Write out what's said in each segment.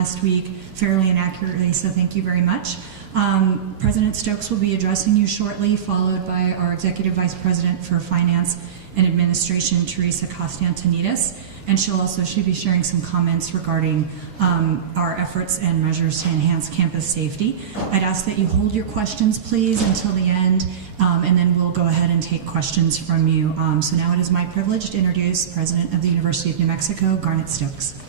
last week fairly and accurately, so thank you very much. President Stokes will be addressing you shortly, followed by our Executive Vice President for Finance and Administration, Teresa Costant, and she'll be sharing some comments regarding our efforts and measures to enhance campus safety. I'd ask that you hold your questions, please, until the end, and then we'll go ahead and take questions from you. So now it is my privilege to introduce President of the University of New Mexico, Garnet Stokes.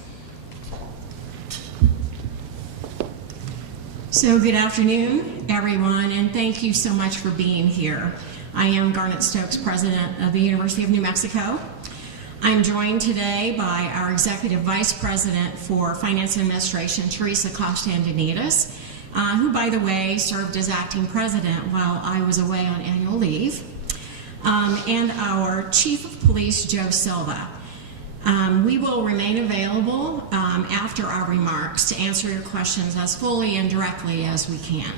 So good afternoon, everyone, and thank you so much for being here. I am Garnet Stokes, President of the University of New Mexico. I'm joined today by our Executive Vice President for Finance and Administration, Teresa Costant, who, by the way, served as acting president while I was away on annual leave, and our Chief of Police, Joe Silva. We will remain available after our remarks to answer your questions as fully and directly as we can.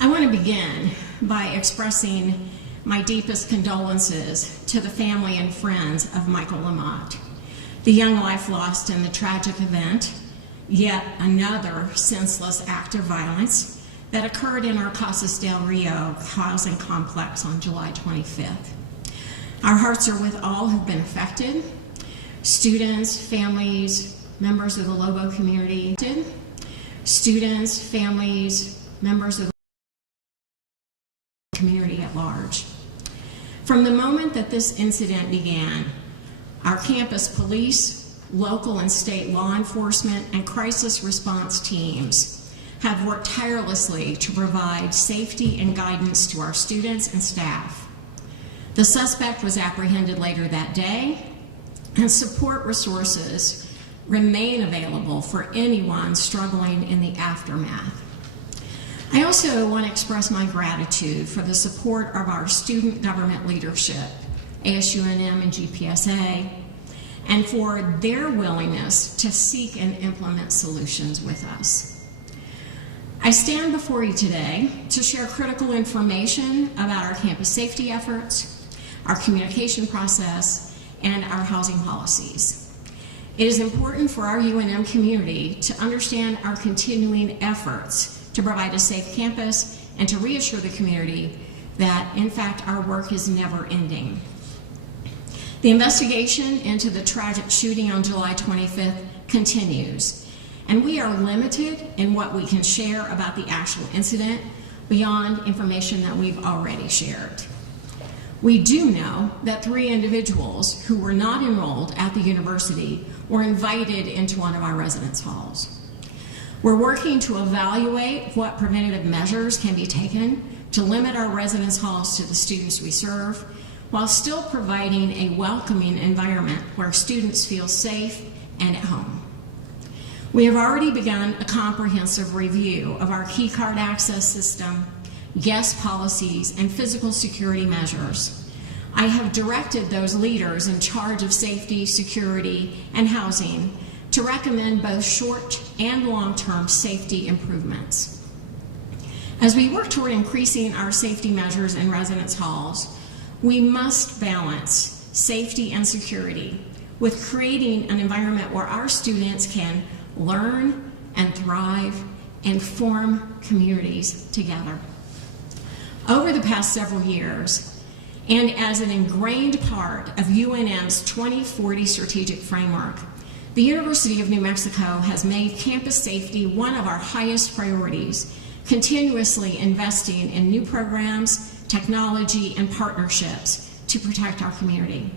I want to begin by expressing my deepest condolences to the family and friends of Michael Lamott, the young life lost in the tragic event, yet another senseless act of violence that occurred in our Casas del Rio housing complex on July 25th. Our hearts are with all who've been affected: students, families, members of the Lobo community, students, families, members of the community at large. From the moment that this incident began, our campus police, local and state law enforcement, and crisis response teams have worked tirelessly to provide safety and guidance to our students and staff. The suspect was apprehended later that day, and support resources remain available for anyone struggling in the aftermath. I also want to express my gratitude for the support of our student government leadership, UNM and GPSA, and for their willingness to seek and implement solutions with us. I stand before you today to share critical information about our campus safety efforts, our communication process, and our housing policies. It is important for our UNM community to understand our continuing efforts to provide a safe campus and to reassure the community that, in fact, our work is never ending. The investigation into the tragic shooting on July 25th continues, and we are limited in what we can share about the actual incident beyond information that we've already shared. We do know that 3 individuals who were not enrolled at the university were invited into one of our residence halls. We're working to evaluate what preventative measures can be taken to limit our residence halls to the students we serve, while still providing a welcoming environment where students feel safe and at home. We have already begun a comprehensive review of our key card access system, guest policies, and physical security measures. I have directed those leaders in charge of safety, security, and housing to recommend both short and long-term safety improvements. As we work toward increasing our safety measures in residence halls, we must balance safety and security with creating an environment where our students can learn and thrive and form communities together. Over the past several years, and as an ingrained part of UNM's 2040 strategic framework, the University of New Mexico has made campus safety one of our highest priorities, continuously investing in new programs, technology, and partnerships to protect our community.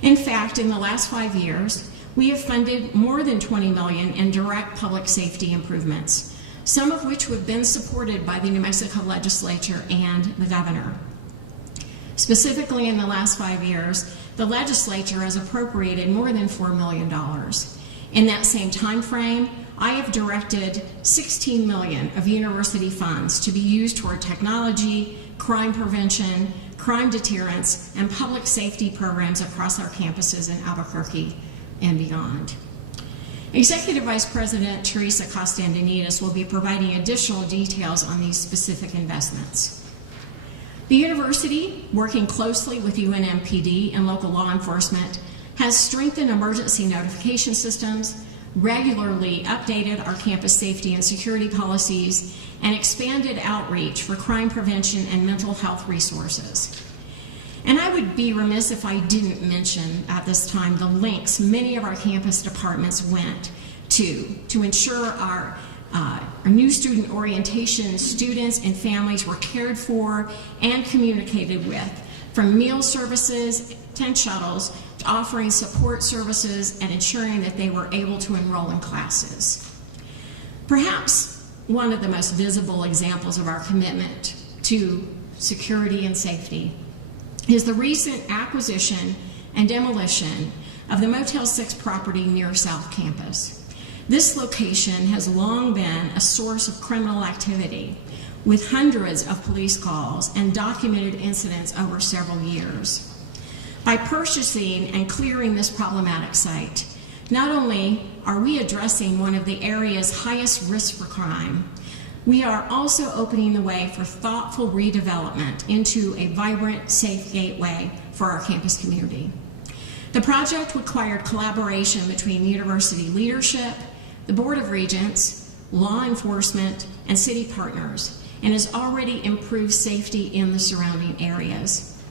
In fact, in the last 5 years, we have funded more than $20 million in direct public safety improvements, some of which have been supported by the New Mexico legislature and the governor. Specifically, in the last 5 years, the legislature has appropriated more than $4 million. In that same time frame, I have directed $16 million of university funds to be used toward technology, crime prevention, crime deterrence, and public safety programs across our campuses in Albuquerque and beyond. Executive Vice President Teresa Costant will be providing additional details on these specific investments. The university, working closely with UNM PD and local law enforcement, has strengthened emergency notification systems, regularly updated our campus safety and security policies, and expanded outreach for crime prevention and mental health resources. And I would be remiss if I didn't mention at this time the lengths many of our campus departments went to ensure our new student orientation students and families were cared for and communicated with, from meal services, tent shuttles, to offering support services and ensuring that they were able to enroll in classes. Perhaps one of the most visible examples of our commitment to security and safety is the recent acquisition and demolition of the Motel 6 property near South Campus. This location has long been a source of criminal activity, with hundreds of police calls and documented incidents over several years. By purchasing and clearing this problematic site, not only are we addressing one of the area's highest risk for crime, we are also opening the way for thoughtful redevelopment into a vibrant, safe gateway for our campus community. The project required collaboration between university leadership, the Board of Regents, law enforcement, and city partners, and has already improved safety in the surrounding areas.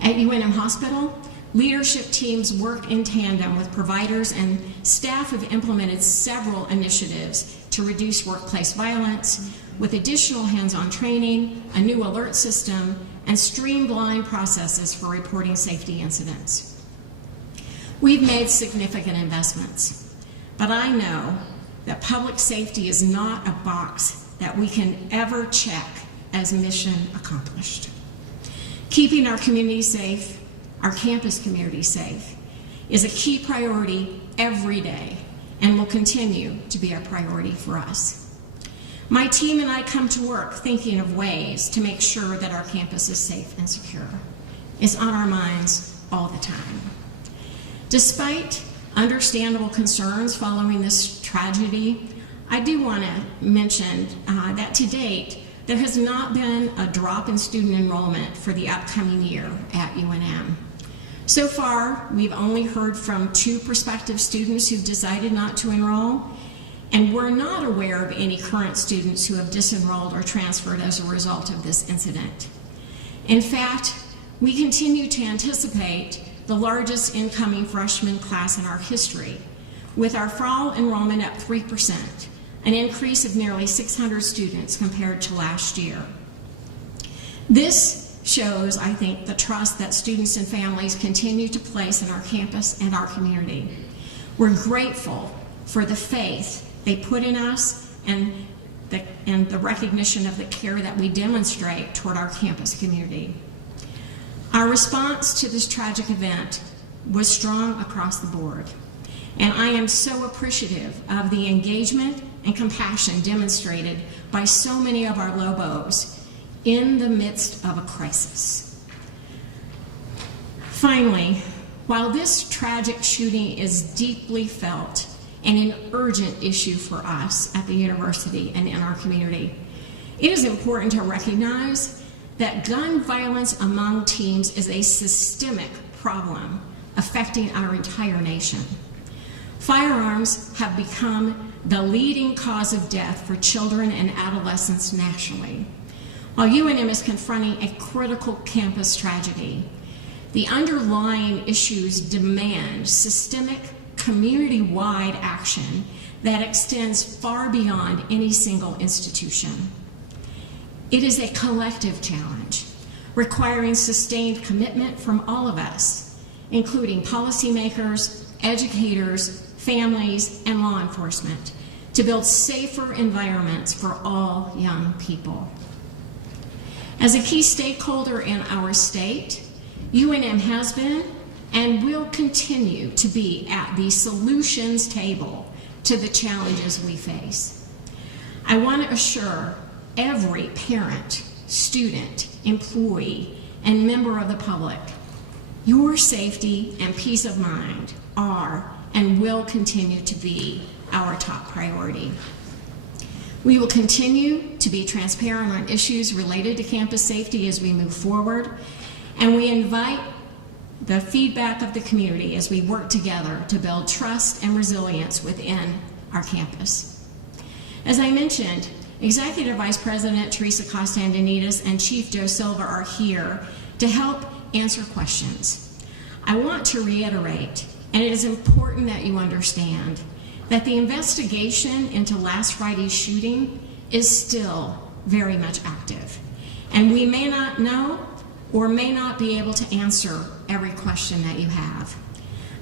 At UNM Hospital, leadership teams work in tandem with providers, and staff have implemented several initiatives to reduce workplace violence, with additional hands-on training, a new alert system, and streamlined processes for reporting safety incidents. We've made significant investments, but I know that public safety is not a box that we can ever check as mission accomplished. Keeping our community safe, our campus community safe, is a key priority every day and will continue to be a priority for us. My team and I come to work thinking of ways to make sure that our campus is safe and secure. It's on our minds all the time. Despite understandable concerns following this tragedy, I do want to mention that to date, there has not been a drop in student enrollment for the upcoming year at UNM. So far, we've only heard from 2 prospective students who've decided not to enroll, and we're not aware of any current students who have disenrolled or transferred as a result of this incident. In fact, we continue to anticipate the largest incoming freshman class in our history, with our fall enrollment up 3%, an increase of nearly 600 students compared to last year. This shows, I think, the trust that students and families continue to place in our campus and our community. We're grateful for the faith they put in us and the recognition of the care that we demonstrate toward our campus community. Our response to this tragic event was strong across the board, and I am so appreciative of the engagement and compassion demonstrated by so many of our Lobos in the midst of a crisis. Finally, while this tragic shooting is deeply felt and an urgent issue for us at the university and in our community, it is important to recognize that gun violence among teens is a systemic problem affecting our entire nation. Firearms have become the leading cause of death for children and adolescents nationally. While UNM is confronting a critical campus tragedy, the underlying issues demand systemic, community-wide action that extends far beyond any single institution. It is a collective challenge, requiring sustained commitment from all of us, including policymakers, educators, families, and law enforcement, to build safer environments for all young people. As a key stakeholder in our state, UNM has been and will continue to be at the solutions table to the challenges we face. I want to assure every parent, student, employee, and member of the public, your safety and peace of mind are and will continue to be our top priority. We will continue to be transparent on issues related to campus safety as we move forward, and we invite the feedback of the community as we work together to build trust and resilience within our campus. As I mentioned, Executive Vice President Teresa Costant and Chief Joe Silva are here to help answer questions. I want to reiterate, and it is important that you understand, that the investigation into last Friday's shooting is still very much active. And we may not know or may not be able to answer every question that you have.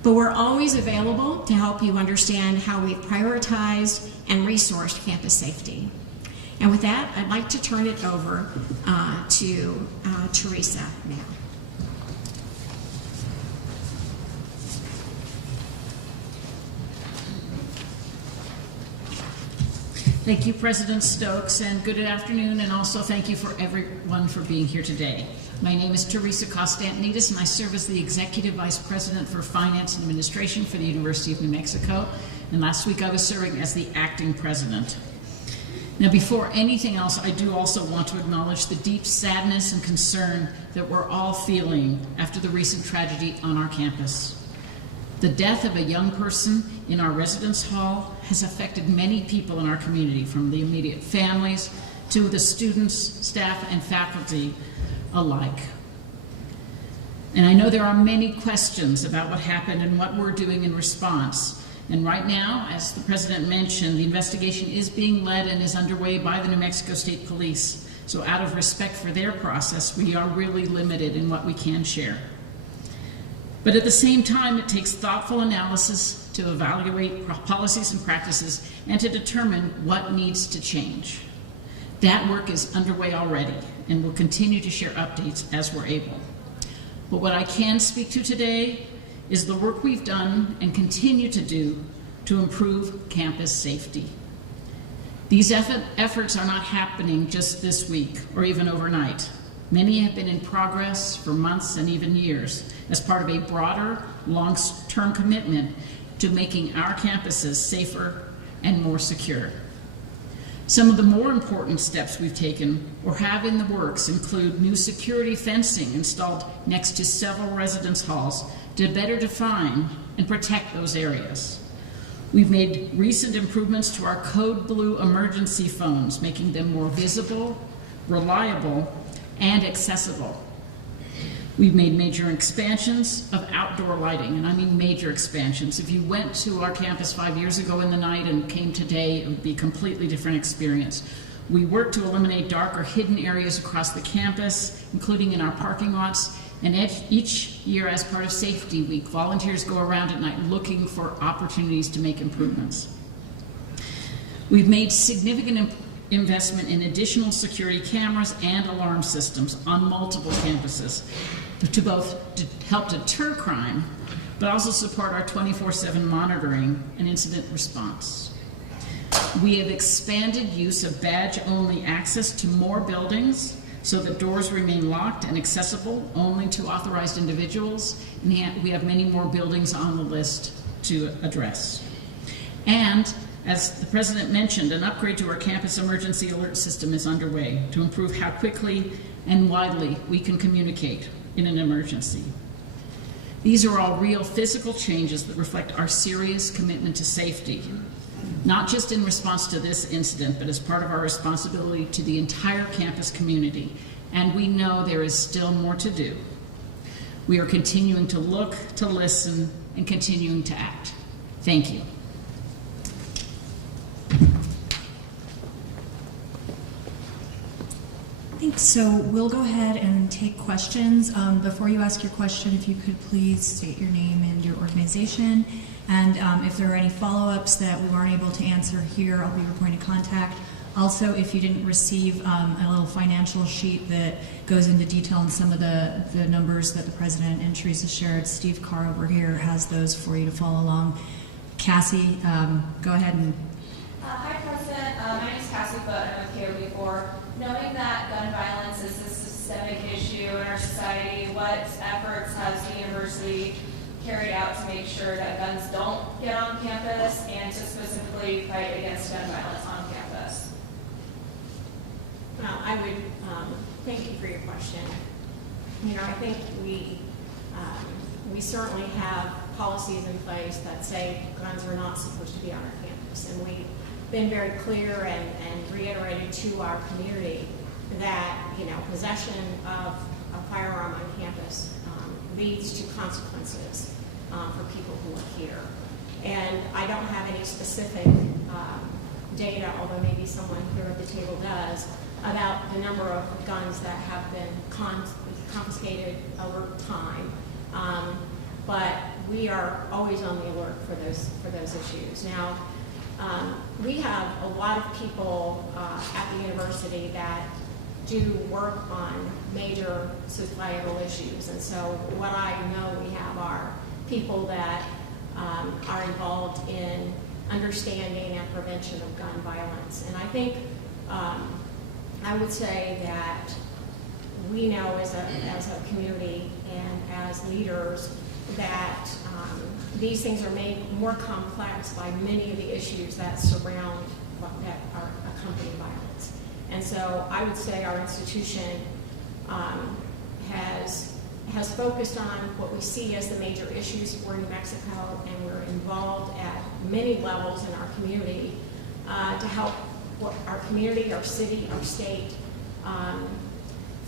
But we're always available to help you understand how we've prioritized and resourced campus safety. And with that, I'd like to turn it over to Teresa now. Thank you, President Stokes, and good afternoon, and also thank you for everyone for being here today. My name is Teresa Costant, and I serve as the Executive Vice President for Finance and Administration for the University of New Mexico, and last week I was serving as the Acting President. Now, before anything else, I do also want to acknowledge the deep sadness and concern that we're all feeling after the recent tragedy on our campus. The death of a young person in our residence hall has affected many people in our community, from the immediate families to the students, staff, and faculty alike. And I know there are many questions about what happened and what we're doing in response. And right now, as the President mentioned, the investigation is being led and is underway by the New Mexico State Police. So out of respect for their process, we are really limited in what we can share. But at the same time, it takes thoughtful analysis to evaluate policies and practices and to determine what needs to change. That work is underway already, and we'll continue to share updates as we're able. But what I can speak to today is the work we've done and continue to do to improve campus safety. These efforts are not happening just this week or even overnight. Many have been in progress for months and even years as part of a broader, long-term commitment to making our campuses safer and more secure. Some of the more important steps we've taken or have in the works include new security fencing installed next to several residence halls to better define and protect those areas. We've made recent improvements to our code blue emergency phones, making them more visible, reliable, and accessible. We've made major expansions of outdoor lighting, and I mean major expansions. If you went to our campus 5 years ago in the night and came today, it would be a completely different experience. We work to eliminate dark or hidden areas across the campus, including in our parking lots, and each year as part of Safety Week, volunteers go around at night looking for opportunities to make improvements. We've made significant investment in additional security cameras and alarm systems on multiple campuses to both help deter crime, but also support our 24/7 monitoring and incident response. We have expanded use of badge-only access to more buildings so that doors remain locked and accessible only to authorized individuals, and we have many more buildings on the list to address. And as the President mentioned, an upgrade to our campus emergency alert system is underway to improve how quickly and widely we can communicate in an emergency. These are all real physical changes that reflect our serious commitment to safety, not just in response to this incident, but as part of our responsibility to the entire campus community. And we know there is still more to do. We are continuing to look, to listen, and continuing to act. Thank you. Thanks. So we'll go ahead and take questions. Before you ask your question, if you could please state your name and your organization. And if there are any follow-ups that we weren't able to answer here, I'll be your point of contact. Also, if you didn't receive a little financial sheet that goes into detail on some of the numbers that the President and Teresa shared, Steve Carr over here has those for you to follow along. Cassie, go ahead and... Hi, President. My name is Cassie Foote. I'm with KOB4. Knowing that gun violence is a systemic issue in our society, what efforts has the university carried out to make sure that guns don't get on campus and to specifically fight against gun violence on campus? Well, I would thank you for your question. You know, I think we certainly have policies in place that say guns are not supposed to be on our campus. And we've been very clear and reiterated to our community that, possession of a firearm on campus leads to consequences for people who are here. And I don't have any specific data, although maybe someone here at the table does, about the number of guns that have been confiscated over time. But we are always on the alert for those issues. Now, we have a lot of people at the university that do work on major societal issues. And so what I know we have are people that are involved in understanding and prevention of gun violence. And I think I would say that we know as a community and as leaders that these things are made more complex by many of the issues that surround that are accompanying violence. And so I would say our institution has focused on what we see as the major issues for New Mexico, and we're involved at many levels in our community to help our community, our city, our state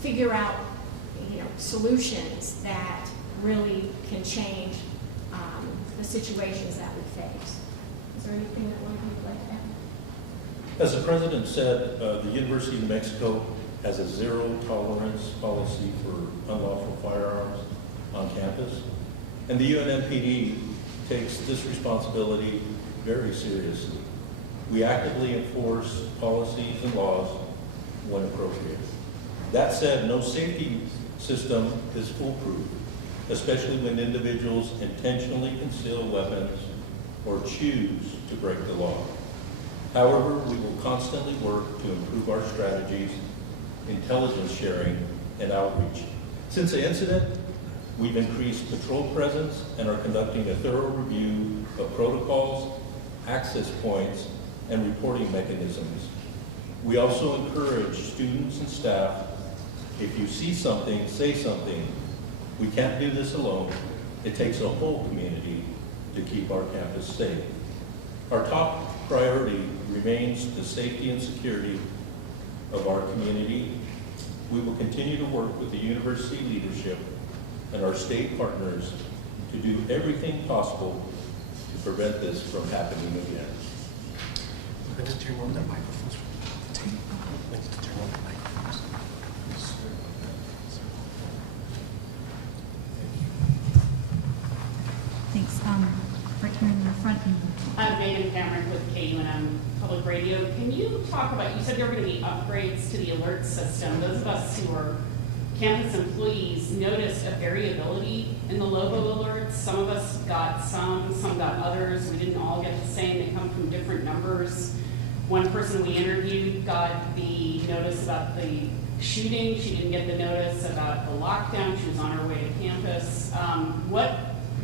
figure out solutions that really can change the situations that we face. Is there anything that one of you would like to add? As the President said, the University of New Mexico has a zero tolerance policy for unlawful firearms on campus. And the UNMPD takes this responsibility very seriously. We actively enforce policies and laws when appropriate. That said, no safety system is foolproof, especially when individuals intentionally conceal weapons or choose to break the law. However, we will constantly work to improve our strategies, intelligence sharing, and outreach. Since the incident, we've increased patrol presence and are conducting a thorough review of protocols, access points, and reporting mechanisms. We also encourage students and staff, if you see something, say something. We can't do this alone. It takes a whole community to keep our campus safe. Our top priority remains the safety and security of our community. We will continue to work with the university leadership and our state partners to do everything possible to prevent this from happening again. We're going to turn on the microphones from the table. We need to turn on the microphones. Thanks. Right here in the front. I'm Megan Cameron with KUNM Public Radio. Can you talk about, you said there were going to be upgrades to the alert system. Those of us who are campus employees noticed a variability in the Lobo alerts. Some of us got some got others. We didn't all get the same. They come from different numbers. One person we interviewed got the notice about the shooting. She didn't get the notice about the lockdown. She was on her way to campus.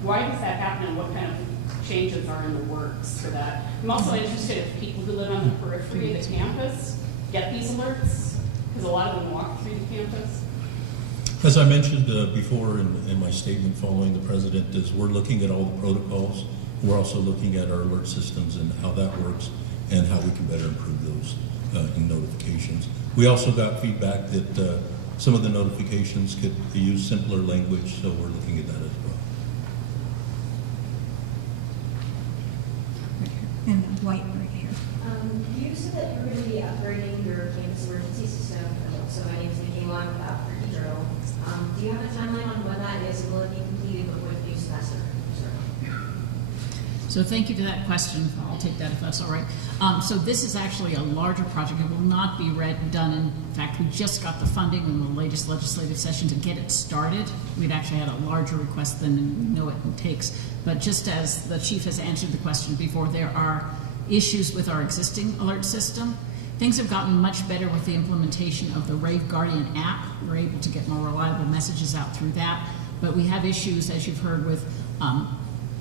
Why does that happen, and what kind of changes are in the works for that? I'm also interested if people who live on the periphery of the campus get these alerts, because a lot of them walk through the campus. As I mentioned before in my statement following the President, is we're looking at all the protocols. We're also looking at our alert systems and how that works and how we can better improve those in notifications. We also got feedback that some of the notifications could use simpler language, so we're looking at that as well. And white right here. You said that you were going to be upgrading your campus emergency system. So my name is Nikki Long with Albuquerque Journal. Do you have a timeline on when that is? Will it be completed before the new semester? So thank you for that question. I'll take that if that's all right. So this is actually a larger project. It will not be done. In fact, we just got the funding in the latest legislative session to get it started. We'd actually had a larger request than we know it takes. But just as the chief has answered the question before, there are issues with our existing alert system. Things have gotten much better with the implementation of the Rave Guardian app. We're able to get more reliable messages out through that. But we have issues, as you've heard, with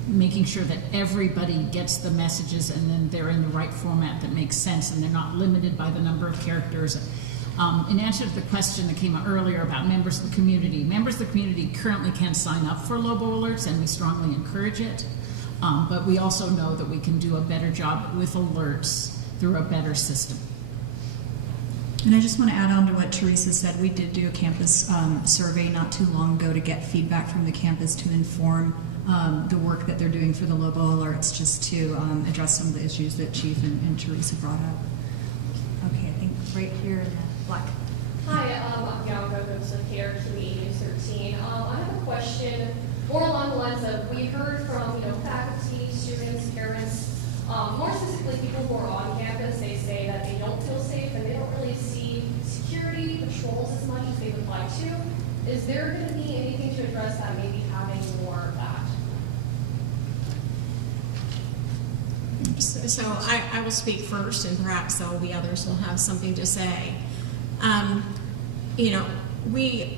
making sure that everybody gets the messages and then they're in the right format that makes sense and they're not limited by the number of characters. In answer to the question that came up earlier about members of the community currently can sign up for Lobo alerts, and we strongly encourage it. But we also know that we can do a better job with alerts through a better system. And I just want to add on to what Teresa said. We did do a campus survey not too long ago to get feedback from the campus to inform the work that they're doing for the Lobo alerts, just to address some of the issues that Chief and Teresa brought up. Okay, I think right here in the black. Hi, I'm Gal Rogos of KRQE News 13. I have a question more along the lines of, we've heard from faculty, students, parents, more specifically people who are on campus. They say that they don't feel safe and they don't really see security patrols as much as they would like to. Is there going to be anything to address that, maybe having more of that? So I will speak first, and perhaps the others will have something to say. We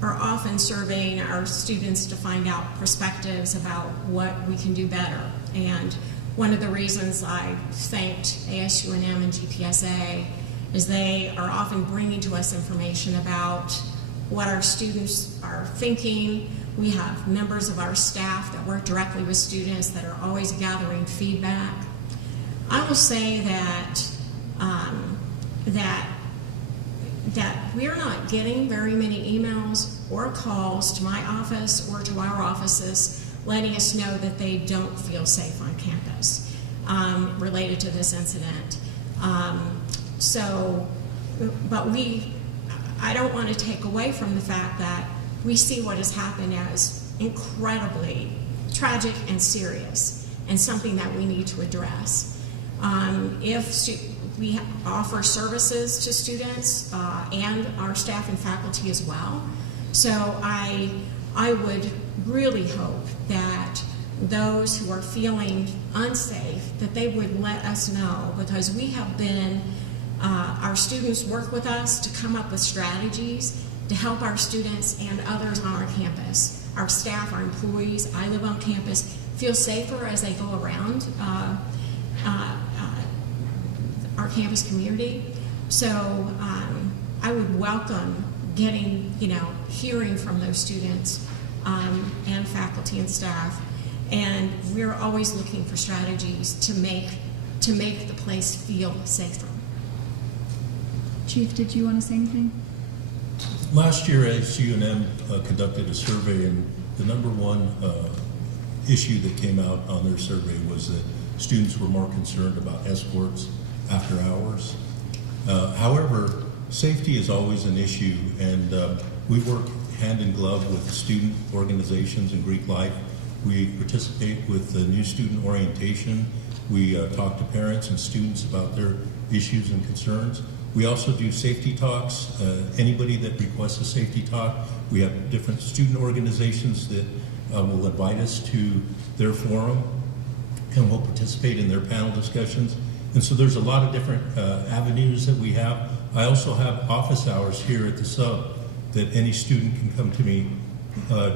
are often surveying our students to find out perspectives about what we can do better. And one of the reasons I thanked ASUNM and GPSA is they are often bringing to us information about what our students are thinking. We have members of our staff that work directly with students that are always gathering feedback. I will say that that we're not getting very many emails or calls to my office or to our offices letting us know that they don't feel safe on campus related to this incident. I don't want to take away from the fact that we see what has happened as incredibly tragic and serious, and something that we need to address. We offer services to students and our staff and faculty as well. So I would really hope that those who are feeling unsafe, that they would let us know, because we have been, our students work with us to come up with strategies to help our students and others on our campus. Our staff, our employees, I live on campus, feel safer as they go around our campus community. So I would welcome getting, hearing from those students and faculty and staff. And we're always looking for strategies to make the place feel safer. Chief, did you want to say anything? Last year, UNM conducted a survey, and the number one issue that came out on their survey was that students were more concerned about escorts after hours. However, safety is always an issue, and we work hand in glove with student organizations in Greek life. We participate with the new student orientation. We talk to parents and students about their issues and concerns. We also do safety talks. Anybody that requests a safety talk, we have different student organizations that will invite us to their forum, and we'll participate in their panel discussions. And so there's a lot of different avenues that we have. I also have office hours here at the sub that any student can come to me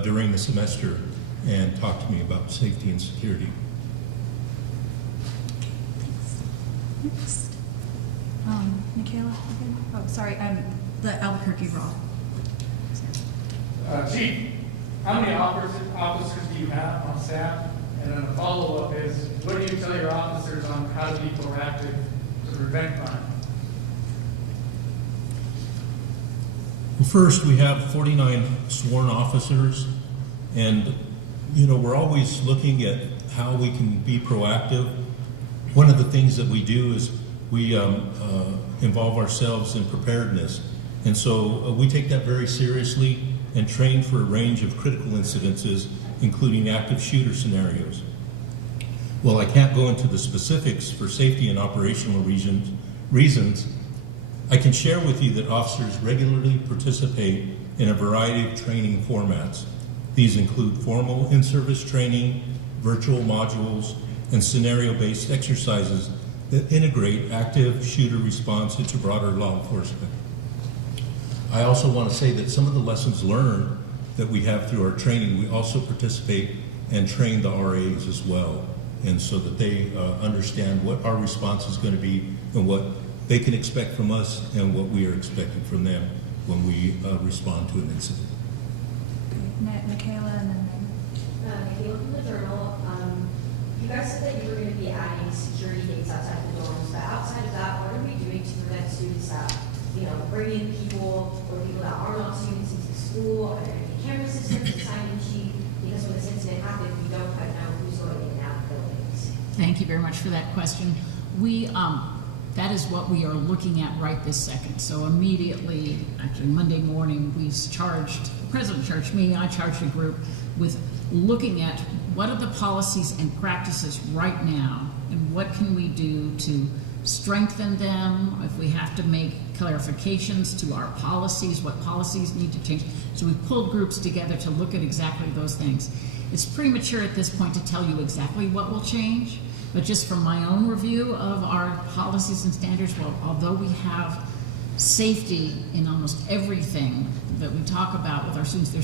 during the semester and talk to me about safety and security. Next. Michaela? Oh, sorry, the Albuquerque Raw. Chief, how many officers do you have on staff? And then the follow-up is, what do you tell your officers on how to be proactive to prevent crime? Well, first, we have 49 sworn officers, and we're always looking at how we can be proactive. One of the things that we do is we involve ourselves in preparedness, and so we take that very seriously and train for a range of critical incidences, including active shooter scenarios. Well, I can't go into the specifics for safety and operational reasons. I can share with you that officers regularly participate in a variety of training formats. These include formal in-service training, virtual modules, and scenario-based exercises that integrate active shooter response into broader law enforcement. I also want to say that some of the lessons learned that we have through our training, we also participate and train the RAs as well, and so that they understand what our response is going to be and what they can expect from us and what we are expecting from them when we respond to an incident. Michaela and then Megan. Michaela from the Journal. You guys said that you were going to be adding security gates outside the dorms, but outside of that, what are we doing to prevent students that, bring in people or people that are not students into the school? Are there going to be camera systems, a sign-in sheet? Because when this incident happened, we don't quite know who's going in and out of buildings. Thank you very much for that question. That is what we are looking at right this second. So immediately, actually Monday morning, the president charged me, I charged a group with looking at what are the policies and practices right now and what can we do to strengthen them, if we have to make clarifications to our policies, what policies need to change. So we pulled groups together to look at exactly those things. It's premature at this point to tell you exactly what will change, but just from my own review of our policies and standards, well, although we have safety in almost everything that we talk about with our students,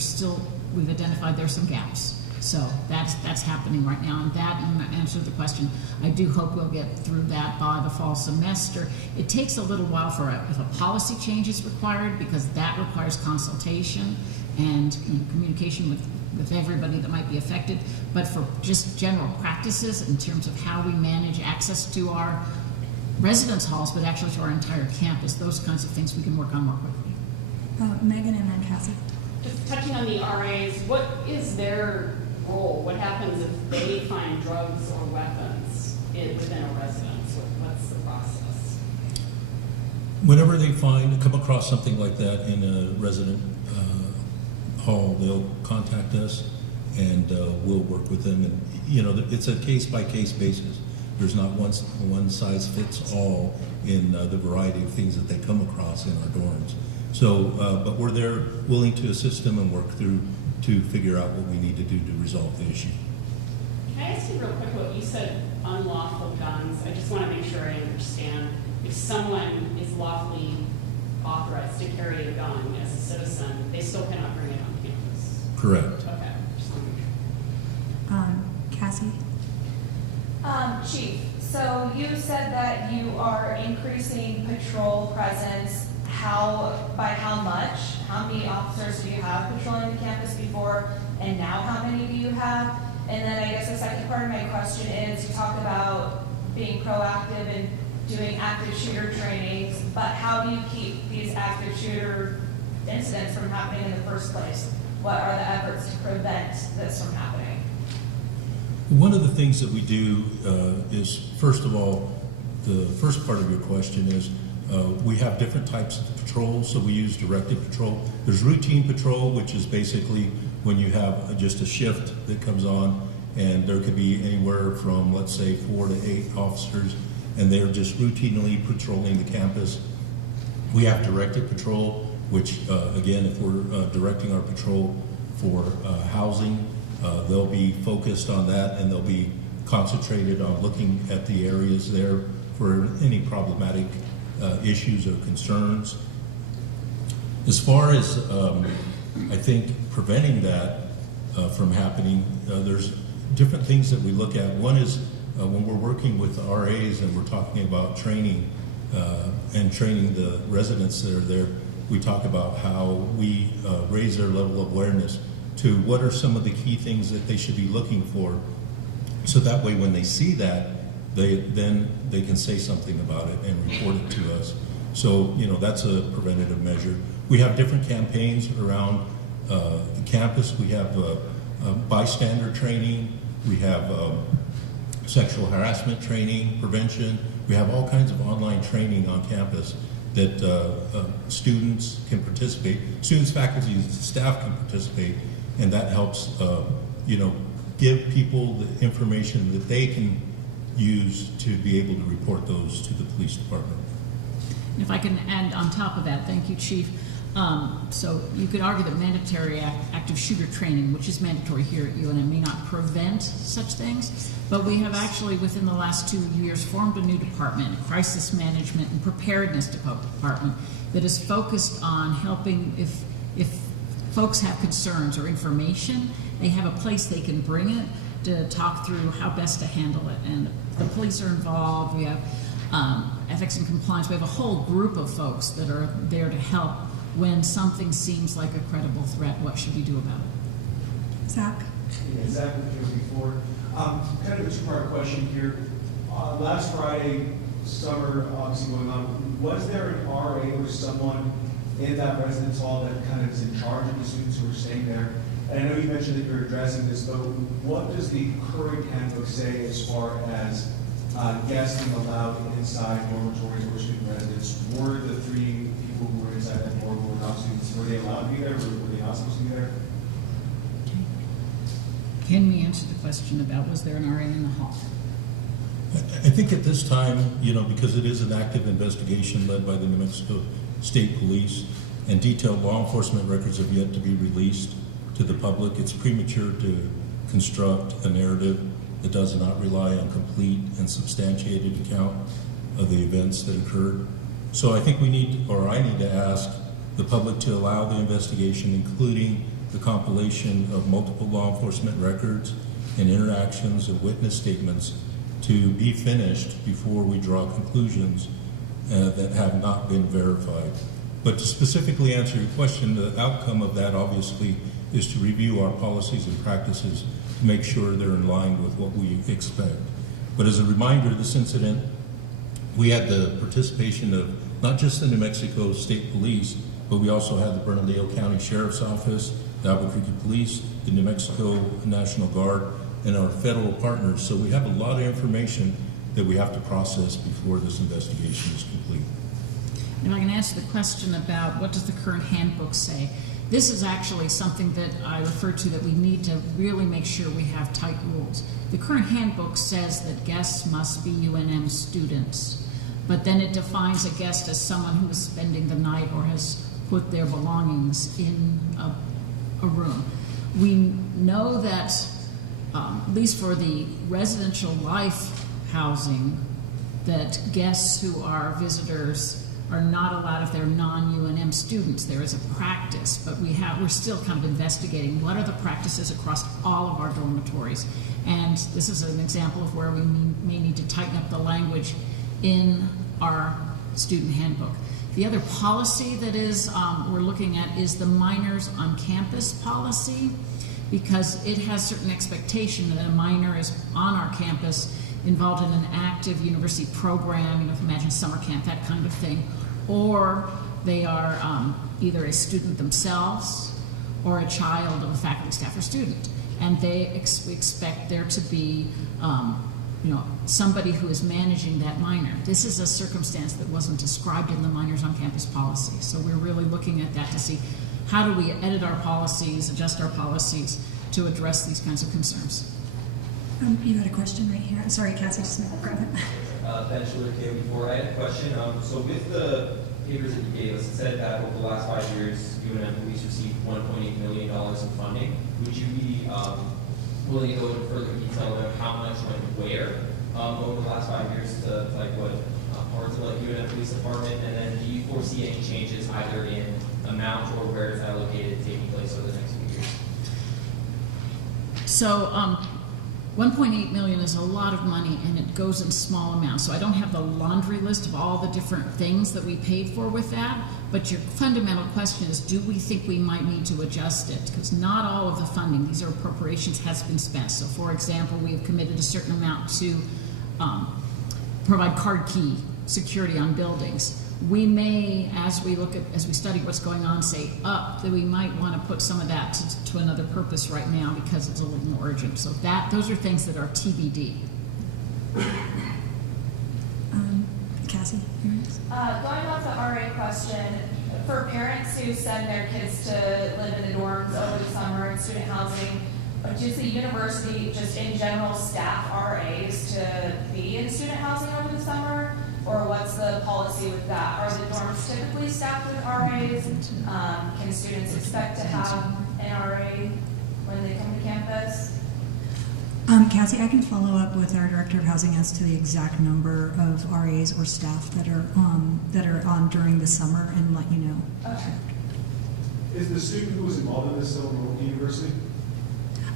we've identified there's some gaps. So that's happening right now, and that, in answer to the question, I do hope we'll get through that by the fall semester. It takes a little while if a policy change is required, because that requires consultation and communication with everybody that might be affected. But for just general practices in terms of how we manage access to our residence halls, but actually to our entire campus, those kinds of things we can work on more quickly. Megan and then Cassie. Just touching on the RAs, what is their role? What happens if they find drugs or weapons within a residence? What's the process? Whenever they come across something like that in a resident hall, they'll contact us and we'll work with them. And it's a case-by-case basis. There's not one size fits all in the variety of things that they come across in our dorms. So, but we're there willing to assist them and work through to figure out what we need to do to resolve the issue. Can I ask you real quick what you said, unlawful guns? I just want to make sure I understand. If someone is lawfully authorized to carry a gun as a citizen, they still cannot bring it on campus? Correct. Okay. Just want to make sure. Cassie? Chief, so you said that you are increasing patrol presence. By how much? How many officers do you have patrolling the campus before, and now how many do you have? And then I guess the second part of my question is, you talk about being proactive and doing active shooter trainings, but how do you keep these active shooter incidents from happening in the first place? What are the efforts to prevent this from happening? One of the things that we do is, first of all, the first part of your question is, we have different types of patrols, so we use directed patrol. There's routine patrol, which is basically when you have just a shift that comes on, and there could be anywhere from, let's say, 4 to 8 officers, and they're just routinely patrolling the campus. We have directed patrol, which, again, if we're directing our patrol for housing, they'll be focused on that, and they'll be concentrated on looking at the areas there for any problematic issues or concerns. As far as I think preventing that from happening, there's different things that we look at. One is when we're working with RAs and we're talking about training and training the residents that are there, we talk about how we raise their level of awareness to what are some of the key things that they should be looking for, so that way when they see that, then they can say something about it and report it to us. So, that's a preventative measure. We have different campaigns around the campus. We have bystander training. We have sexual harassment training, prevention. We have all kinds of online training on campus that students can participate. Students, faculty, and staff can participate, and that helps, give people the information that they can use to be able to report those to the police department. And if I can add on top of that, thank you, Chief. So you could argue that mandatory active shooter training, which is mandatory here at UNM, may not prevent such things, but we have actually within the last 2 years formed a new department, crisis management and preparedness department, that is focused on helping if folks have concerns or information, they have a place they can bring it to talk through how best to handle it. And the police are involved. We have ethics and compliance. We have a whole group of folks that are there to help when something seems like a credible threat. What should we do about it? Zach? Yeah, Zach was here before. Kind of a two-part question here. Last Friday, summer obviously going on, was there an RA or someone in that residence hall that kind of is in charge of the students who are staying there? And I know you mentioned that you're addressing this, but what does the current handbook say as far as guests being allowed inside dormitories or student residence? Were the 3 people who were inside that dorm who were not students, were they allowed to be there, or were they not supposed to be there? Can we answer the question about was there an RA in the hall? I think at this time, you know, because it is an active investigation led by the New Mexico State Police, and detailed law enforcement records have yet to be released to the public, it's premature to construct a narrative that does not rely on complete and substantiated account of the events that occurred. So I think we need, or I need to ask the public to allow the investigation, including the compilation of multiple law enforcement records and interactions and witness statements, to be finished before we draw conclusions that have not been verified. But to specifically answer your question, the outcome of that obviously is to review our policies and practices to make sure they're in line with what we expect. But as a reminder, this incident, we had the participation of not just the New Mexico State Police, but we also had the Bernalillo County Sheriff's Office, the Albuquerque Police, the New Mexico National Guard, and our federal partners. So we have a lot of information that we have to process before this investigation is complete. If I can answer the question about what does the current handbook say, this is actually something that I refer to that we need to really make sure we have tight rules. The current handbook says that guests must be UNM students, but then it defines a guest as someone who is spending the night or has put their belongings in a room. We know that, at least for the residential life housing, that guests who are visitors are not allowed if they're non-UNM students. There is a practice, but we're still kind of investigating what are the practices across all of our dormitories. And this is an example of where we may need to tighten up the language in our student handbook. The other policy that is we're looking at is the minors on campus policy, because it has certain expectation that a minor is on our campus involved in an active university program, you know, imagine summer camp, that kind of thing, or they are either a student themselves or a child of a faculty, staff, or student. And we expect there to be you know, somebody who is managing that minor. This is a circumstance that wasn't described in the minors on campus policy. So we're really looking at that to see how do we edit our policies, adjust our policies to address these kinds of concerns. You had a question right here. Sorry, Cassie, just grab it. Ben Schiller, before I had a question. So with the papers that you gave us, it said that over the last 5 years, UNM Police received $1.8 million in funding. Would you be willing to go into further detail about how much went where over the last 5 years to like what parts of like UNM Police Department? And then do you foresee any changes either in amount or where it's allocated taking place over the next few years? So 1.8 million is a lot of money, and it goes in small amounts. So I don't have the laundry list of all the different things that we paid for with that, but your fundamental question is, do we think we might need to adjust it? Because not all of the funding, these are appropriations, has been spent. So for example, we have committed a certain amount to provide card key security on buildings. We may, as we study what's going on, say that we might want to put some of that to another purpose right now because it's a little more urgent. So those are things that are TBD. Cassie? Going off the RA question, for parents who send their kids to live in the dorms over the summer in student housing, does the university just in general staff RAs to be in student housing over the summer? Or what's the policy with that? Are the dorms typically staffed with RAs? Can students expect to have an RA when they come to campus? Cassie, I can follow up with our Director of Housing as to the exact number of RAs or staff that are on during the summer and let you know. Okay. Is the student who was involved in this still enrolled in the university?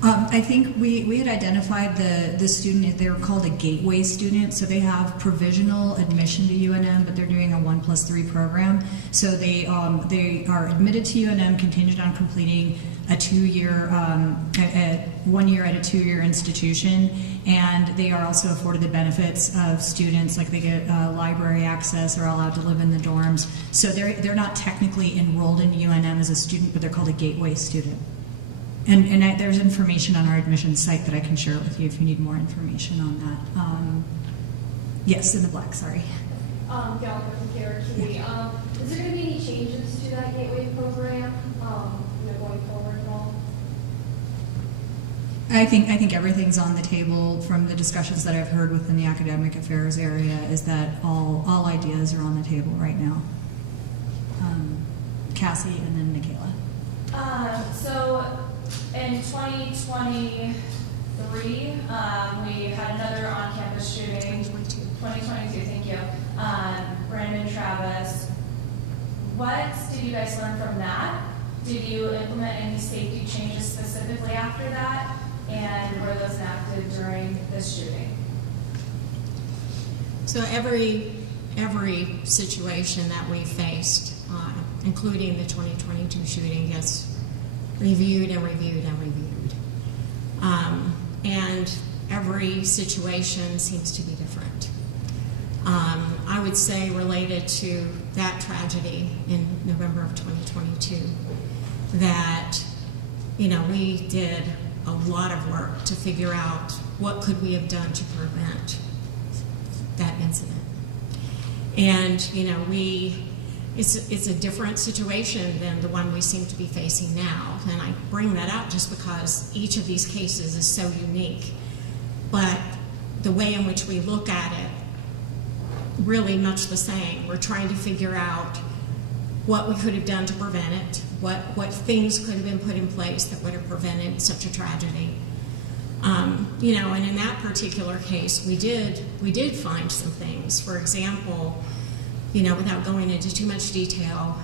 I think we had identified the student, they were called a gateway student, so they have provisional admission to UNM, but they're doing a 1+3 program. So they are admitted to UNM contingent on completing a 2-year, 1 year at a 2-year institution, and they are also afforded the benefits of students, like they get library access, are allowed to live in the dorms. So they're not technically enrolled in UNM as a student, but they're called a gateway student. And there's information on our admissions site that I can share with you if you need more information on that. Yes, in the black, sorry. Gallagher from KRQB. Is there going to be any changes to that gateway program going forward at all? I think everything's on the table from the discussions that I've heard within the academic affairs area is that all ideas are on the table right now. Cassie and then Michaela. So in 2023, we had another on-campus shooting. 2022, thank you. Brandon Travis. What did you guys learn from that? Did you implement any safety changes specifically after that? And were those enacted during this shooting? So every situation that we faced, including the 2022 shooting, gets reviewed and reviewed and reviewed. And every situation seems to be different. I would say related to that tragedy in November of 2022, that, we did a lot of work to figure out what could we have done to prevent that incident. And, it's a different situation than the one we seem to be facing now. And I bring that up just because each of these cases is so unique. But the way in which we look at it, really much the same. We're trying to figure out what we could have done to prevent it, what things could have been put in place that would have prevented such a tragedy. And in that particular case, we did find some things. For example, without going into too much detail,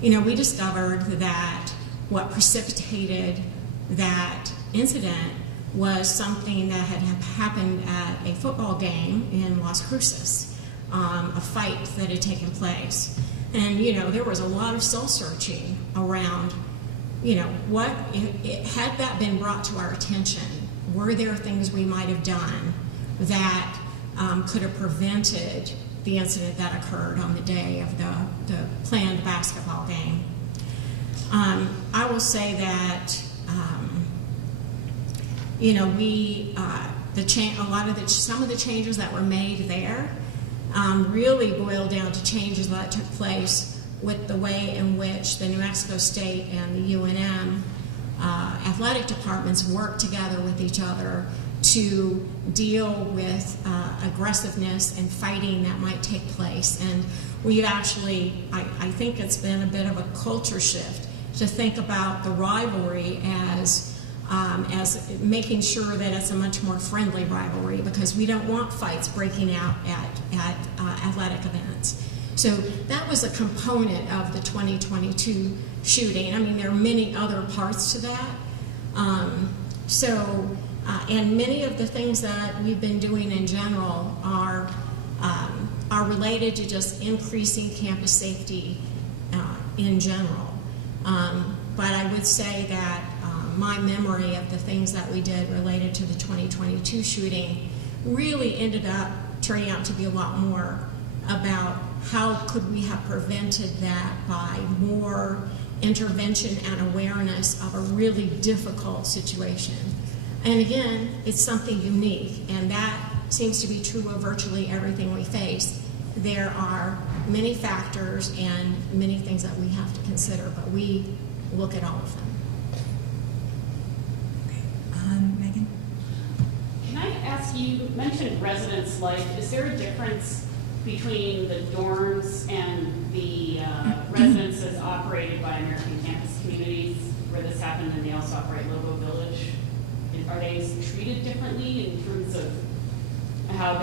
we discovered that what precipitated that incident was something that had happened at a football game in Las Cruces, a fight that had taken place. And, there was a lot of soul searching around, had that been brought to our attention, were there things we might have done that could have prevented the incident that occurred on the day of the planned basketball game. I will say that, some of the changes that were made there really boiled down to changes that took place with the way in which the New Mexico State and the UNM athletic departments work together with each other to deal with aggressiveness and fighting that might take place. And we've actually, I think it's been a bit of a culture shift to think about the rivalry as making sure that it's a much more friendly rivalry, because we don't want fights breaking out at athletic events. So that was a component of the 2022 shooting. I mean, there are many other parts to that. And many of the things that we've been doing in general are related to just increasing campus safety in general. But I would say that my memory of the things that we did related to the 2022 shooting really ended up turning out to be a lot more about how could we have prevented that by more intervention and awareness of a really difficult situation. And again, it's something unique, and that seems to be true of virtually everything we face. There are many factors and many things that we have to consider, but we look at all of them. Megan? Can I ask, you mentioned residence life. Is there a difference between the dorms and the residences operated by American Campus Communities, where this happened, and they also operate Lobo Village? Are they treated differently in terms of how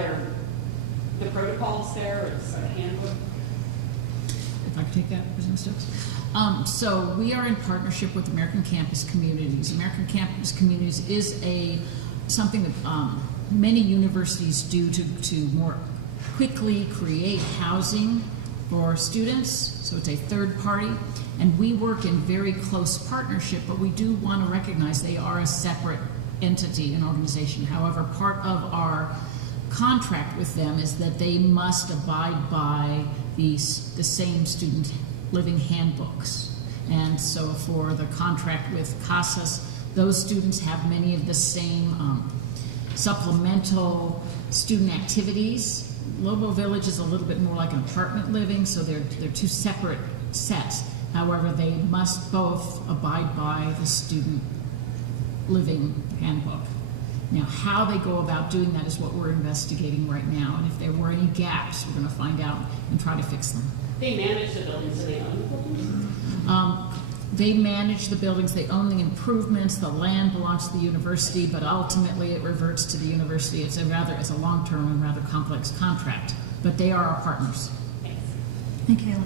the protocols there, or a handbook? If I could take that, President Stokes. So we are in partnership with American Campus Communities. American Campus Communities is something that many universities do to more quickly create housing for students. So it's a third party, and we work in very close partnership, but we do want to recognize they are a separate entity and organization. However, part of our contract with them is that they must abide by the same student living handbooks. And so for the contract with CASAS, those students have many of the same supplemental student activities. Lobo Village is a little bit more like an apartment living, so they're two separate sets. However, they must both abide by the student living handbook. Now, how they go about doing that is what we're investigating right now, and if there were any gaps, we're going to find out and try to fix them. They manage the buildings, so they own the buildings? They manage the buildings, they own the improvements, the land belongs to the university, but ultimately it reverts to the university. It's a long-term and rather complex contract, but they are our partners. Thanks. Michaela.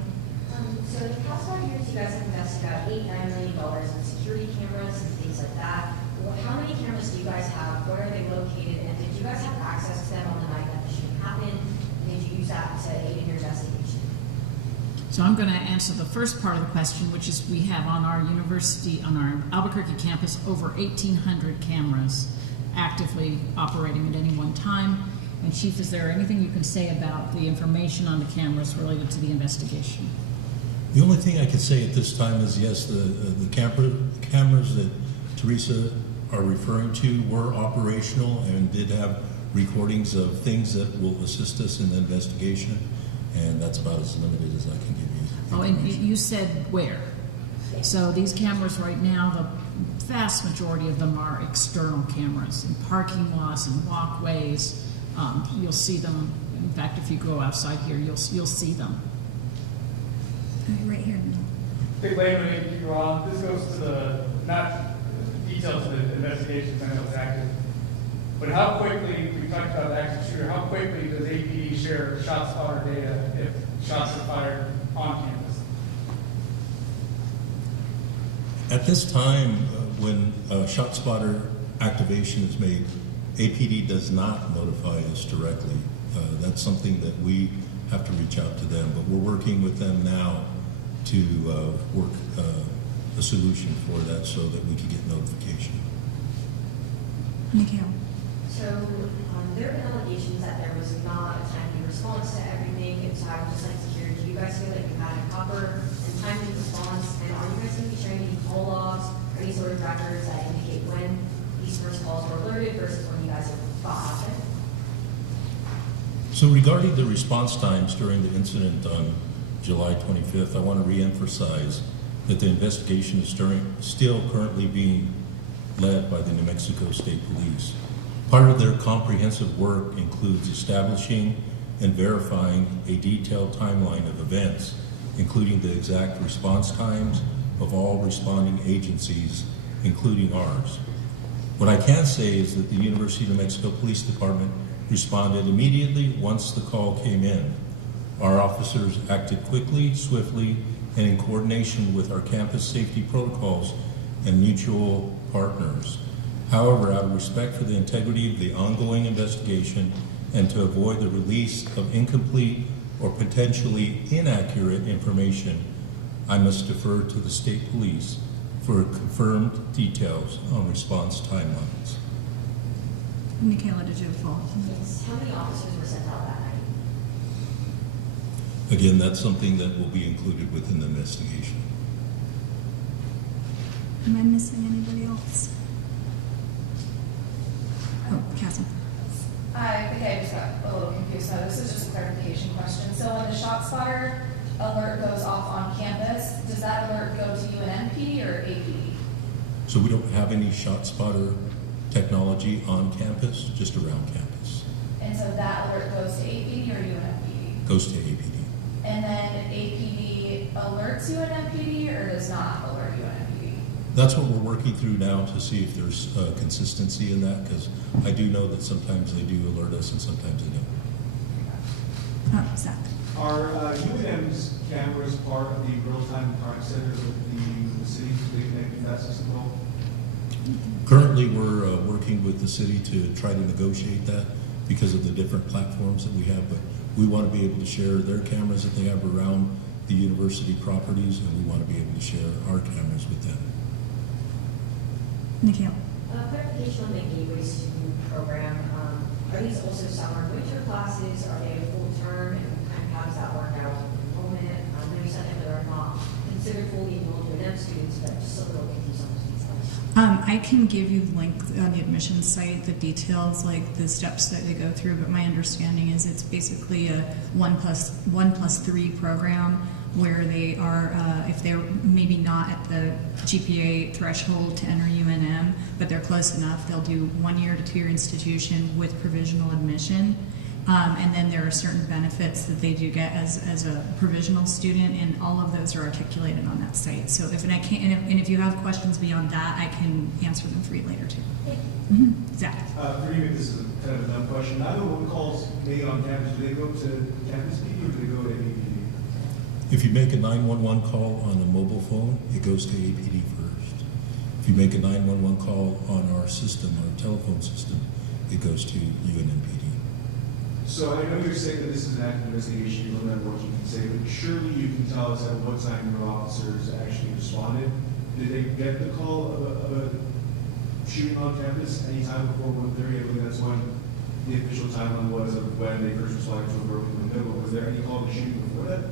So in the past 5 years, you guys have invested about $8-9 million in security cameras and things like that. Well, how many cameras do you guys have? Where are they located? And did you guys have access to them on the night that the shooting happened? And did you use that to aid in your investigation? So I'm going to answer the first part of the question, which is we have on our university, on our Albuquerque campus, over 1,800 cameras actively operating at any one time. And Chief, is there anything you can say about the information on the cameras related to the investigation? The only thing I can say at this time is yes, the cameras that Teresa are referring to were operational and did have recordings of things that will assist us in the investigation, and that's about as limited as I can give you. Oh, and you said where? So these cameras right now, the vast majority of them are external cameras in parking lots and walkways. You'll see them. In fact, if you go outside here, you'll see them. Right here. Big layman, if you're wrong, this goes to the, not details of the investigations, I know it's active, but how quickly, we talked about the active shooter, how quickly does APD share ShotSpotter data if shots are fired on campus? At this time, when ShotSpotter activation is made, APD does not notify us directly. That's something that we have to reach out to them, but we're working with them now to work a solution for that so that we can get notification. Michaela. So there have been allegations that there was not a timely response to everything inside just like security. Do you guys feel like you had a proper and timely response? And are you guys going to be sharing any call logs or any sort of records that indicate when these first calls were alerted versus when you guys have thought of it? So regarding the response times during the incident on July 25th, I want to reemphasize that the investigation is still currently being led by the New Mexico State Police. Part of their comprehensive work includes establishing and verifying a detailed timeline of events, including the exact response times of all responding agencies, including ours. What I can say is that the University of New Mexico Police Department responded immediately once the call came in. Our officers acted quickly, swiftly, and in coordination with our campus safety protocols and mutual partners. However, out of respect for the integrity of the ongoing investigation and to avoid the release of incomplete or potentially inaccurate information, I must defer to the state police for confirmed details on response timelines. Michaela, did you have a follow-up? Yes. How many officers were sent out that night? Again, that's something that will be included within the investigation. Am I missing anybody else? Oh, Cassie. I think I just got a little confused. So this is just a clarification question. So when the ShotSpotter alert goes off on campus, does that alert go to UNM PD or APD? So we don't have any ShotSpotter technology on campus, just around campus. And so that alert goes to APD or UNM PD? Goes to APD. And then APD alerts UNM PD or does not alert UNM PD? That's what we're working through now to see if there's consistency in that, because I do know that sometimes they do alert us and sometimes they don't. Oh, Zach. Are UNM's cameras part of the real-time crime centers of the city, so they connect with that system at all? Currently, we're working with the city to try to negotiate that because of the different platforms that we have, but we want to be able to share their cameras that they have around the university properties, and we want to be able to share our cameras with them. Nikhil. Clarification on the Gateway Student Program. Are these also summer and winter classes? Are they a full term? And kind of how does that work out with enrollment? I know you said that they're not considered fully enrolled UNM students, but just a little bit of some details. I can give you the link on the admissions site, the details, like the steps that they go through, but my understanding is it's basically a 1+3 program where they are, if they're maybe not at the GPA threshold to enter UNM, but they're close enough, they'll do 1 year to 2 year institution with provisional admission. And then there are certain benefits that they do get as a provisional student, and all of those are articulated on that site. So if if you have questions beyond that, I can answer them for you later too. Zach. For you, this is kind of a dumb question. 911 calls made on campus, do they go to campus PD or do they go to APD? If you make a 911 call on a mobile phone, it goes to APD first. If you make a 911 call on our system, our telephone system, it goes to UNMPD. So I know you're saying that this is an active investigation, you don't know what you can say, but surely you can tell us at what time your officers actually responded. Did they get the call of a shooting on campus any time before 1:30? I believe that's when the official timeline was of when they first responded to a broken window. But was there any call to shooting before that?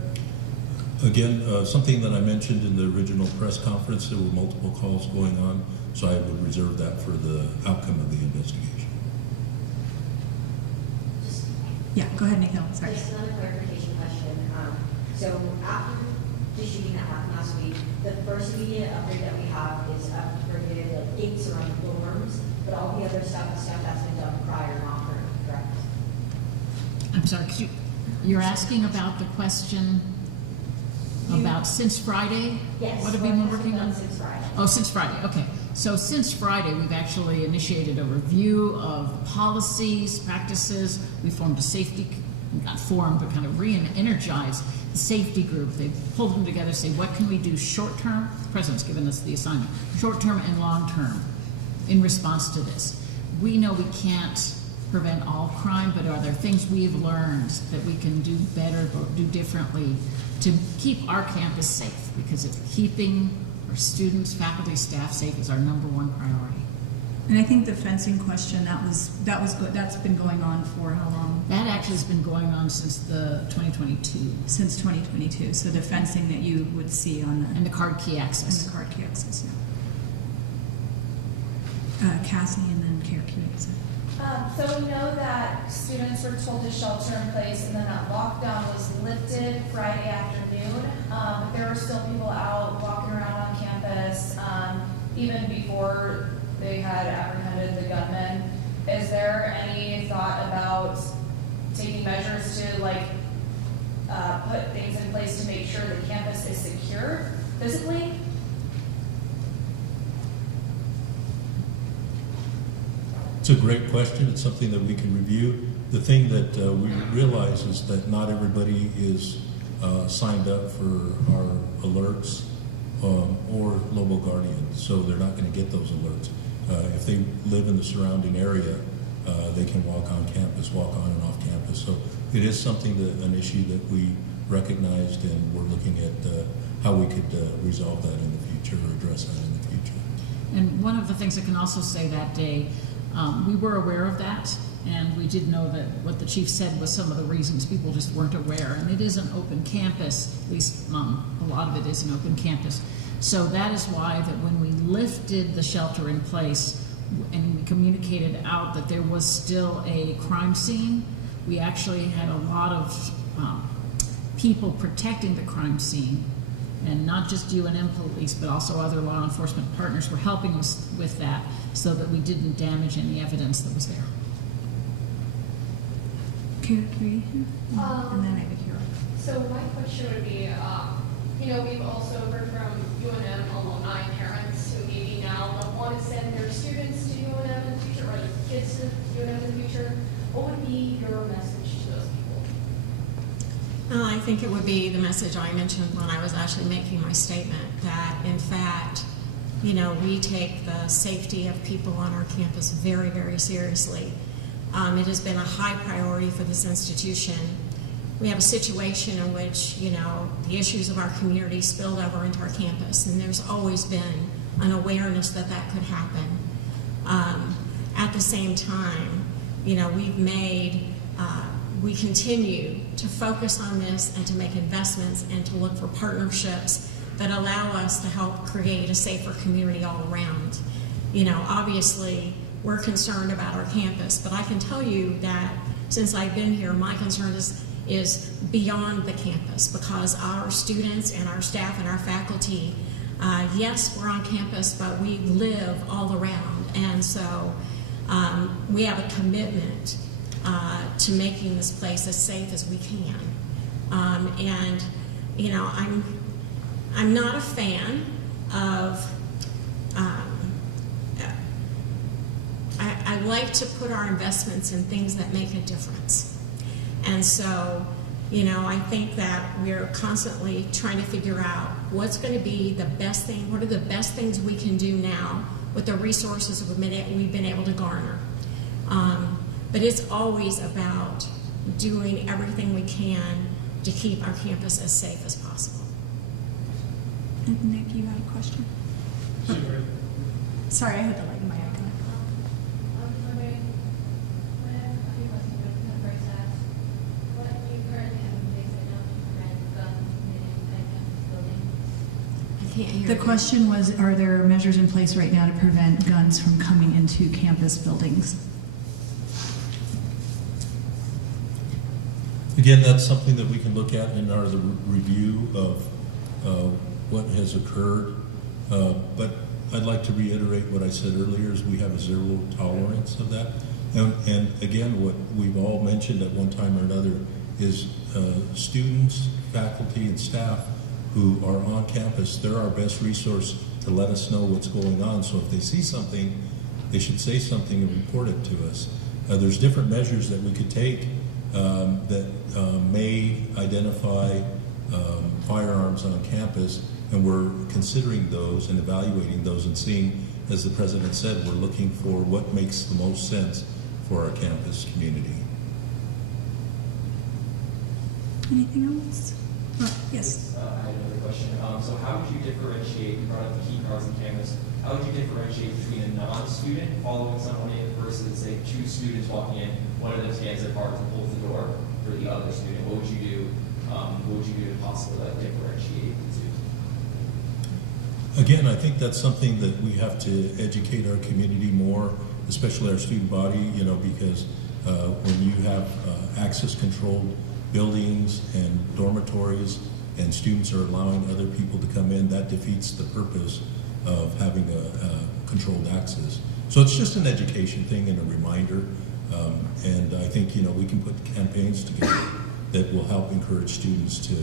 Again, something that I mentioned in the original press conference, there were multiple calls going on, so I would reserve that for the outcome of the investigation. Yeah, go ahead, Nikhil. Sorry. Just another clarification question. So after the shooting that happened last week, the first immediate upgrade that we have is upgraded the gates around the dorms, but all the other stuff is stuff that's been done prior, not current, correct? I'm sorry, you're asking about the question about since Friday? Yes. What have we been working on? Since Friday. Oh, since Friday, okay. So since Friday, we've actually initiated a review of policies, practices. We formed a safety, not formed, but kind of re-energized the safety group. They pulled them together, say, what can we do short-term? The president's given us the assignment, short-term and long-term in response to this. We know we can't prevent all crime, but are there things we've learned that we can do better or do differently to keep our campus safe? Because it's keeping our students, faculty, staff safe is our #1 priority. And I think the fencing question, that's been going on for how long? That actually has been going on since the 2022. Since 2022. So the fencing that you would see on the and the card key access. And the card key access, yeah. Cassie and then Care Key access. So we know that students were told to shelter in place, and then that lockdown was lifted Friday afternoon. But there were still people out walking around on campus, even before they had apprehended the gunman. Is there any thought about taking measures to put things in place to make sure the campus is secure physically? It's a great question. It's something that we can review. The thing that we realize is that not everybody is signed up for our alerts or Lobo Guardians, so they're not going to get those alerts. If they live in the surrounding area, they can walk on campus, walk on and off campus. So it is something an issue that we recognized, and we're looking at how we could resolve that in the future or address that in the future. And one of the things I can also say that day, we were aware of that, and we did know that what the chief said was some of the reasons people just weren't aware. And it is an open campus, at least a lot of it is an open campus. So that is why that when we lifted the shelter in place and we communicated out that there was still a crime scene, we actually had a lot of people protecting the crime scene. And not just UNM police, but also other law enforcement partners were helping us with that so that we didn't damage any evidence that was there. And then I would hear. So my question would be, we've also heard from UNM alumni parents who maybe now don't want to send their students to UNM in the future, or their kids to UNM in the future. What would be your message to those people? I think it would be the message I mentioned when I was actually making my statement, that in fact, you know, we take the safety of people on our campus very, very seriously. It has been a high priority for this institution. We have a situation in which, you know, the issues of our community spilled over into our campus, and there's always been an awareness that that could happen. At the same time, you know, we continue to focus on this and to make investments and to look for partnerships that allow us to help create a safer community all around. You know, obviously, we're concerned about our campus, but I can tell you that since I've been here, my concern is beyond the campus, because our students and our staff and our faculty, yes, we're on campus, but we live all around. And so we have a commitment to making this place as safe as we can. And, you know, I'm not a fan of, I like to put our investments in things that make a difference. And so, you know, I think that we're constantly trying to figure out what's going to be the best thing, what are the best things we can do now with the resources we've been able to garner. But it's always about doing everything we can to keep our campus as safe as possible. And Nick, you had a question? Sure. Sorry, I had the light in my eye. The question was, are there measures in place right now to prevent guns from coming into campus buildings? Again, that's something that we can look at in our review of what has occurred. But I'd like to reiterate what I said earlier, is we have a zero tolerance of that. And again, what we've all mentioned at one time or another is students, faculty, and staff who are on campus, they're our best resource to let us know what's going on. So if they see something, they should say something and report it to us. There's different measures that we could take that may identify firearms on campus, and we're considering those and evaluating those and seeing, as the president said, we're looking for what makes the most sense for our campus community. Anything else? Yes. I had another question. So how would you differentiate, you brought up the key cards on campus, how would you differentiate between a non-student following someone in versus, say, two students walking in, one of them stands apart and pulls the door for the other student? What would you do? What would you do to possibly differentiate the two? Again, I think that's something that we have to educate our community more, especially our student body, you know, because when you have access-controlled buildings and dormitories and students are allowing other people to come in, that defeats the purpose of having a controlled access. So it's just an education thing and a reminder. And I think, you know, we can put campaigns together that will help encourage students to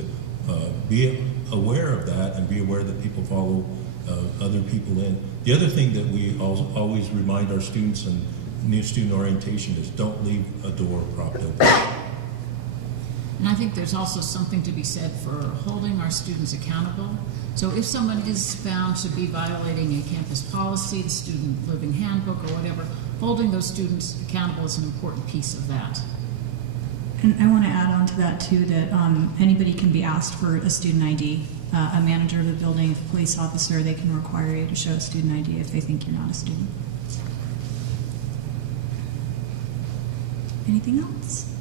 be aware of that and be aware that people follow other people in. The other thing that we always remind our students in new student orientation is don't leave a door propped open. And I think there's also something to be said for holding our students accountable. So if someone is found to be violating a campus policy, the student living handbook or whatever, holding those students accountable is an important piece of that. And I want to add on to that too, that anybody can be asked for a student ID. A manager of the building, a police officer, they can require you to show a student ID if they think you're not a student. Anything else?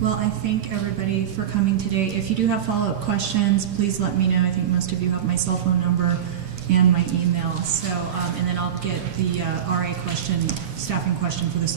Well, I thank everybody for coming today. If you do have follow-up questions, please let me know. I think most of you have my cell phone number and my email. So, and then I'll get the RA question, staffing question for this.